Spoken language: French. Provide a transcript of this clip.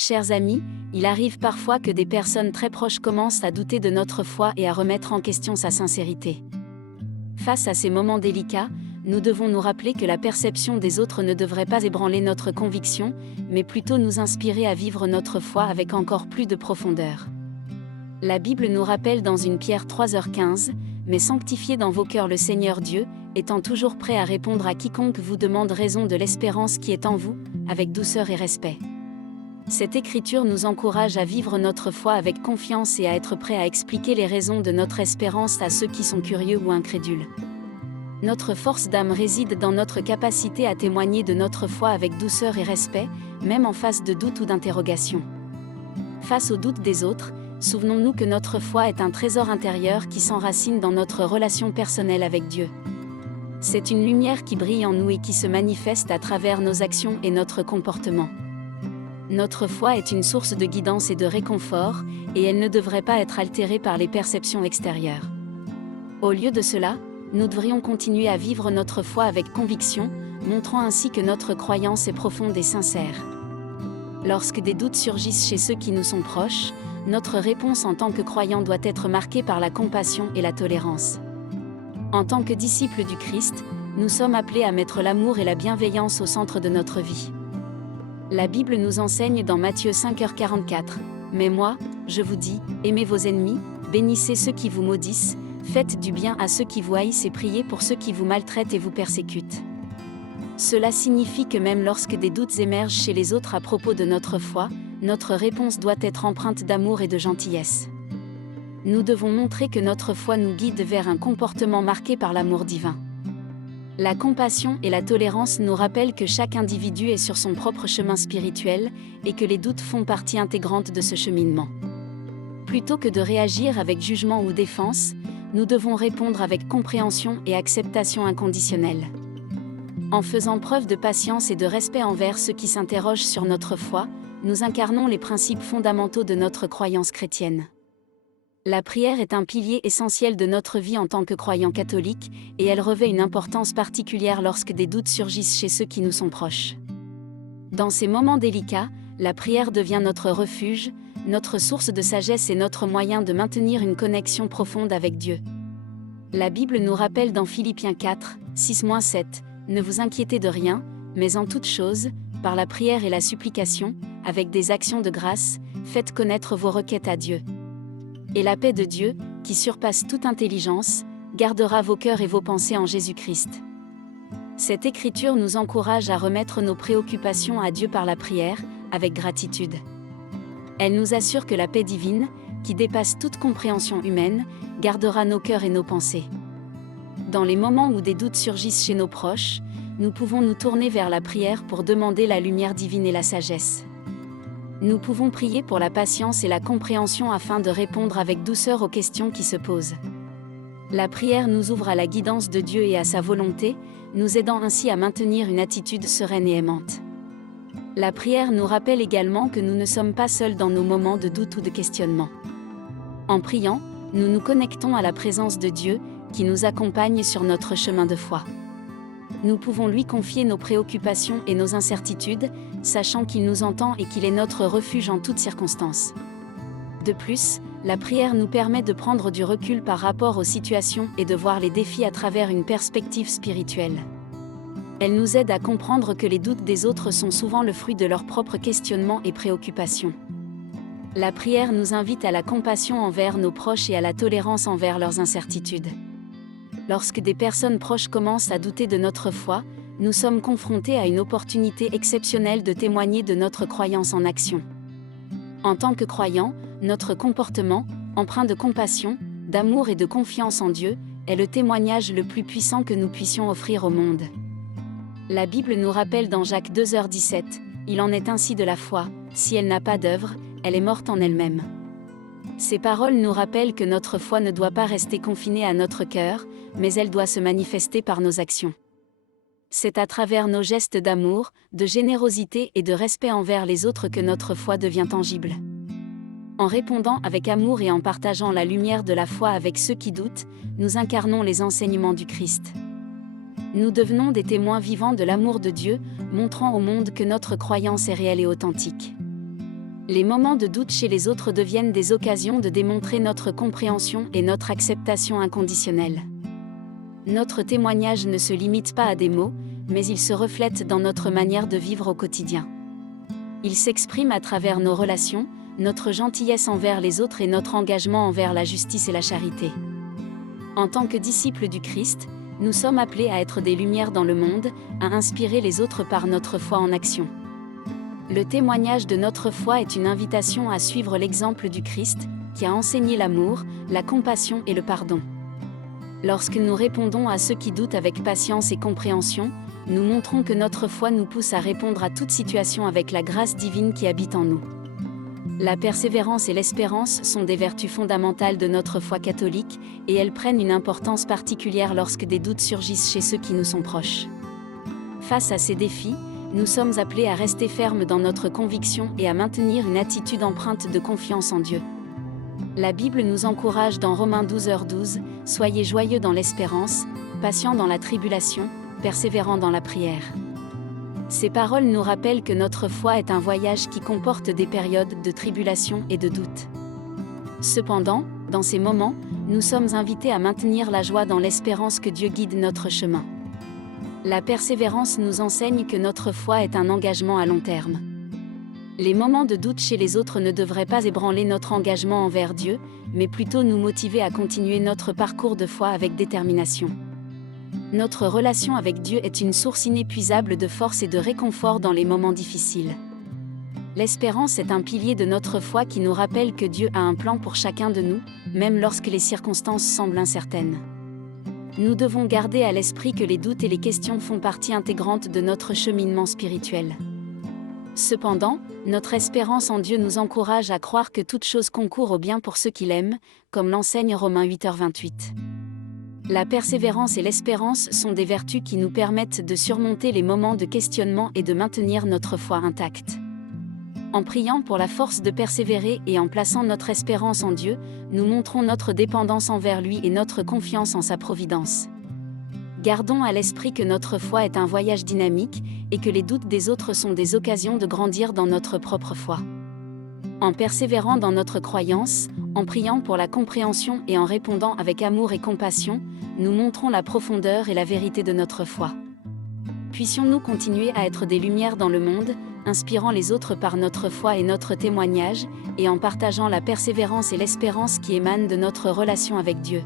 Chers amis, il arrive parfois que des personnes très proches commencent à douter de notre foi et à remettre en question sa sincérité. Face à ces moments délicats, nous devons nous rappeler que la perception des autres ne devrait pas ébranler notre conviction, mais plutôt nous inspirer à vivre notre foi avec encore plus de profondeur. La Bible nous rappelle dans 1 Pierre 3h15, « Mais sanctifiez dans vos cœurs le Seigneur Dieu, étant toujours prêt à répondre à quiconque vous demande raison de l'espérance qui est en vous, avec douceur et respect. » Cette écriture nous encourage à vivre notre foi avec confiance et à être prêt à expliquer les raisons de notre espérance à ceux qui sont curieux ou incrédules. Notre force d'âme réside dans notre capacité à témoigner de notre foi avec douceur et respect, même en face de doutes ou d'interrogations. Face aux doutes des autres, souvenons-nous que notre foi est un trésor intérieur qui s'enracine dans notre relation personnelle avec Dieu. C'est une lumière qui brille en nous et qui se manifeste à travers nos actions et notre comportement. Notre foi est une source de guidance et de réconfort, et elle ne devrait pas être altérée par les perceptions extérieures. Au lieu de cela, nous devrions continuer à vivre notre foi avec conviction, montrant ainsi que notre croyance est profonde et sincère. Lorsque des doutes surgissent chez ceux qui nous sont proches, notre réponse en tant que croyants doit être marquée par la compassion et la tolérance. En tant que disciples du Christ, nous sommes appelés à mettre l'amour et la bienveillance au centre de notre vie. La Bible nous enseigne dans Matthieu 5h44, « Mais moi, je vous dis, aimez vos ennemis, bénissez ceux qui vous maudissent, faites du bien à ceux qui vous haïssent et priez pour ceux qui vous maltraitent et vous persécutent. » Cela signifie que même lorsque des doutes émergent chez les autres à propos de notre foi, notre réponse doit être empreinte d'amour et de gentillesse. Nous devons montrer que notre foi nous guide vers un comportement marqué par l'amour divin. La compassion et la tolérance nous rappellent que chaque individu est sur son propre chemin spirituel, et que les doutes font partie intégrante de ce cheminement. Plutôt que de réagir avec jugement ou défense, nous devons répondre avec compréhension et acceptation inconditionnelle. En faisant preuve de patience et de respect envers ceux qui s'interrogent sur notre foi, nous incarnons les principes fondamentaux de notre croyance chrétienne. La prière est un pilier essentiel de notre vie en tant que croyants catholiques, et elle revêt une importance particulière lorsque des doutes surgissent chez ceux qui nous sont proches. Dans ces moments délicats, la prière devient notre refuge, notre source de sagesse et notre moyen de maintenir une connexion profonde avec Dieu. La Bible nous rappelle dans Philippiens 4, 6-7, « Ne vous inquiétez de rien, mais en toute chose, par la prière et la supplication, avec des actions de grâce, faites connaître vos requêtes à Dieu. Et la paix de Dieu, qui surpasse toute intelligence, gardera vos cœurs et vos pensées en Jésus-Christ. » Cette écriture nous encourage à remettre nos préoccupations à Dieu par la prière, avec gratitude. Elle nous assure que la paix divine, qui dépasse toute compréhension humaine, gardera nos cœurs et nos pensées. Dans les moments où des doutes surgissent chez nos proches, nous pouvons nous tourner vers la prière pour demander la lumière divine et la sagesse. Nous pouvons prier pour la patience et la compréhension afin de répondre avec douceur aux questions qui se posent. La prière nous ouvre à la guidance de Dieu et à sa volonté, nous aidant ainsi à maintenir une attitude sereine et aimante. La prière nous rappelle également que nous ne sommes pas seuls dans nos moments de doute ou de questionnement. En priant, nous nous connectons à la présence de Dieu, qui nous accompagne sur notre chemin de foi. Nous pouvons lui confier nos préoccupations et nos incertitudes, sachant qu'il nous entend et qu'il est notre refuge en toutes circonstances. De plus, la prière nous permet de prendre du recul par rapport aux situations et de voir les défis à travers une perspective spirituelle. Elle nous aide à comprendre que les doutes des autres sont souvent le fruit de leurs propres questionnements et préoccupations. La prière nous invite à la compassion envers nos proches et à la tolérance envers leurs incertitudes. Lorsque des personnes proches commencent à douter de notre foi, nous sommes confrontés à une opportunité exceptionnelle de témoigner de notre croyance en action. En tant que croyants, notre comportement, empreint de compassion, d'amour et de confiance en Dieu, est le témoignage le plus puissant que nous puissions offrir au monde. La Bible nous rappelle dans Jacques 2h17, « Il en est ainsi de la foi, si elle n'a pas d'œuvre, elle est morte en elle-même. » Ces paroles nous rappellent que notre foi ne doit pas rester confinée à notre cœur, mais elle doit se manifester par nos actions. C'est à travers nos gestes d'amour, de générosité et de respect envers les autres que notre foi devient tangible. En répondant avec amour et en partageant la lumière de la foi avec ceux qui doutent, nous incarnons les enseignements du Christ. Nous devenons des témoins vivants de l'amour de Dieu, montrant au monde que notre croyance est réelle et authentique. Les moments de doute chez les autres deviennent des occasions de démontrer notre compréhension et notre acceptation inconditionnelle. Notre témoignage ne se limite pas à des mots, mais il se reflète dans notre manière de vivre au quotidien. Il s'exprime à travers nos relations, notre gentillesse envers les autres et notre engagement envers la justice et la charité. En tant que disciples du Christ, nous sommes appelés à être des lumières dans le monde, à inspirer les autres par notre foi en action. Le témoignage de notre foi est une invitation à suivre l'exemple du Christ, qui a enseigné l'amour, la compassion et le pardon. Lorsque nous répondons à ceux qui doutent avec patience et compréhension, nous montrons que notre foi nous pousse à répondre à toute situation avec la grâce divine qui habite en nous. La persévérance et l'espérance sont des vertus fondamentales de notre foi catholique, et elles prennent une importance particulière lorsque des doutes surgissent chez ceux qui nous sont proches. Face à ces défis, nous sommes appelés à rester fermes dans notre conviction et à maintenir une attitude empreinte de confiance en Dieu. La Bible nous encourage dans Romains 12h12, « Soyez joyeux dans l'espérance, patients dans la tribulation, persévérants dans la prière ». Ces paroles nous rappellent que notre foi est un voyage qui comporte des périodes de tribulation et de doute. Cependant, dans ces moments, nous sommes invités à maintenir la joie dans l'espérance que Dieu guide notre chemin. La persévérance nous enseigne que notre foi est un engagement à long terme. Les moments de doute chez les autres ne devraient pas ébranler notre engagement envers Dieu, mais plutôt nous motiver à continuer notre parcours de foi avec détermination. Notre relation avec Dieu est une source inépuisable de force et de réconfort dans les moments difficiles. L'espérance est un pilier de notre foi qui nous rappelle que Dieu a un plan pour chacun de nous, même lorsque les circonstances semblent incertaines. Nous devons garder à l'esprit que les doutes et les questions font partie intégrante de notre cheminement spirituel. Cependant, notre espérance en Dieu nous encourage à croire que toute chose concourt au bien pour ceux qui l'aiment, comme l'enseigne Romains 8h28. La persévérance et l'espérance sont des vertus qui nous permettent de surmonter les moments de questionnement et de maintenir notre foi intacte. En priant pour la force de persévérer et en plaçant notre espérance en Dieu, nous montrons notre dépendance envers lui et notre confiance en sa providence. Gardons à l'esprit que notre foi est un voyage dynamique, et que les doutes des autres sont des occasions de grandir dans notre propre foi. En persévérant dans notre croyance, en priant pour la compréhension et en répondant avec amour et compassion, nous montrons la profondeur et la vérité de notre foi. Puissions-nous continuer à être des lumières dans le monde, inspirant les autres par notre foi et notre témoignage, et en partageant la persévérance et l'espérance qui émanent de notre relation avec Dieu.